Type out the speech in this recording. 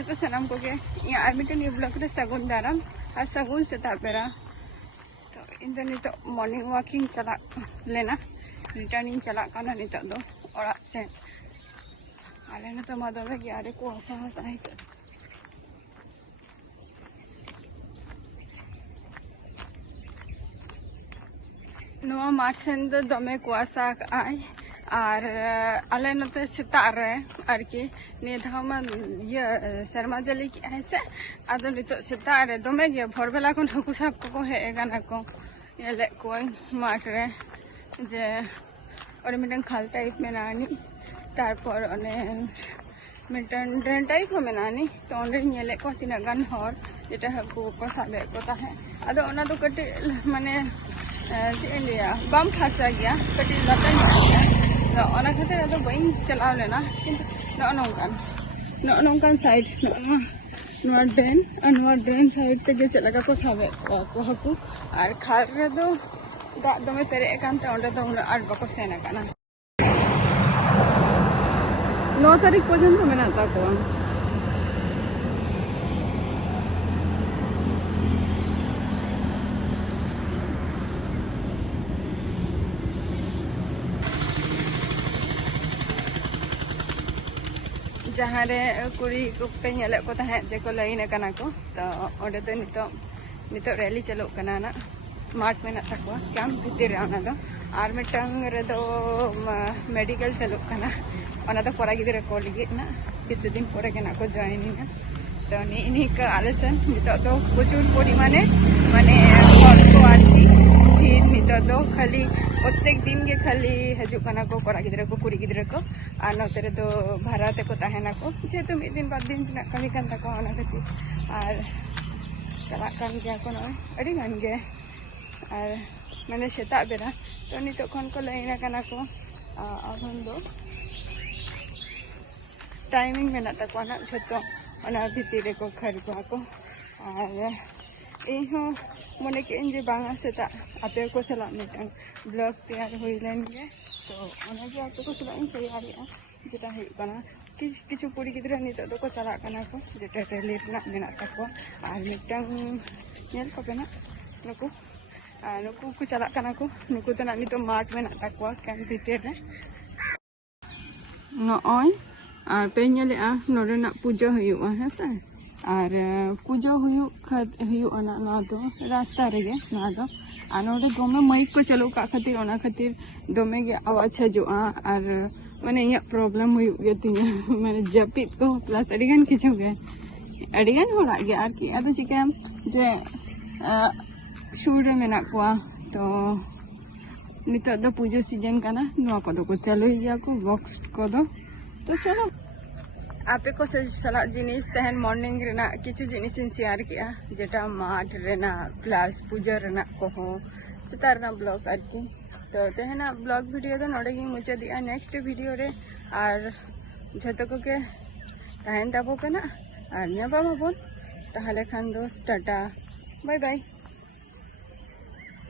झोटो सानाम को गे इन are mitten ये blog रे सगुन दाराम और सगुन सेता बेरा तो इन दो नितो मॉर्निंग वॉकिंग चला लेना रिटर्निंग चला काना नितो दो ओड़ा से आले न तो मादोबे गे आरे को आसा ताई से नोआ माठ सेन दो दमे कुआसा आय और आले नते सेता रे आरकी नि धामा ये शर्मा जली की है से आदो नितो सेता रे दमे गे भोरबेला कोन हकु साब को हे गाना को येले कोई माठ रे जे और मिटन खाल टाइप में नानी तारपर ओने मिटन ड्रेन टाइप हो मेनानी तो ओंडे नेले को तिना गान हर जेटा हकु को साबे को ताहे आदो ओना दो कटी माने चेलिया बम फाचा गया कटी लता गया तो ओना खातिर आदो बइन चलाव लेना किंतु नोंकान साइड नोआ ड्रेन साइड ते चलका को साबे को हकु और खाल रे दो दा दमे पेरे कानते ओंडे दो आठ बको सेना काना 9 तारीख पर्यंत मेनाता को जहाँ रे कुड़ी को पे नेले को ताहे जे को लाइन काना को तो ओंडे दो नितो रैली चलो काना ना मार्ट में ना तकवा कैंप भीतर आना दो आर मिटंग रे दो मेडिकल चलो काना ओना तो कोरा गिदरे को लिगे ना किछु दिन परे के ना को जॉइन ना तो नी का आलेसन नितो दो प्रचुर परिमाणे माने हर को आरती फिर नितो दो खाली प्रत्येक दिन के खाली हजु काना को कोरा गिदरे को कुड़ी गिदरे को आर नोते रे दो भाड़ा ते को ताहेना को जेतु मिद दिन बाद दिन ना कमी कान तको ओना खाती आर चला कान गया को नय अडी गान गे आर माने सेता बेरा तो नितो खन को लाइना काना को अखन दो टाइमिंग में ना तक ना झोटो ओना भीतर को खर को और इहो मने के जे बांगा सेता आपे को सला मिटन ब्लॉग तैयार होई लेन गे तो ओना जे आपे को सला इन तैयारिया जेटा है कना किछु पूरी गिदरा नितो दो को चला कना को जेटा रेली ना मेना तको और मिटन नेल को कना नुकु को चला कना को नुकु तो ना नितो मार्ट में ना तको कैंप भीतर रे नोय और पे नोडेना पूजा हुआ है से और पूजा हुआ ना दो रास्ता रेगे ना दो और नोडे दमे माइक को चलो का खातिर ओना खातिर दमे गे आवाज हजुआ और माने या प्रॉब्लम हुए तिया माने जपित को प्लस अडिगन किछु गे अडिगन होड़ा गे आर की आदो चिके जे शूर रे मेना कोआ तो नितो दो पूजा सीजन काना नुआ को दो को चलो या को बॉक्स को दो तो चलो आपे को सला जिनिस तहन मॉर्निंग रेना किछु जिनिस शेयर किया जेटा माठ रेना प्लस पूजा रेना को हो सेतार ना ब्लॉग आरकी तो तहना ब्लॉग वीडियो दो नोडे गी मुचा दिया नेक्स्ट वीडियो रे और झतो को के तहन ताबो कना और न्याबा माबोन ताहले खान दो टाटा बाय बाय।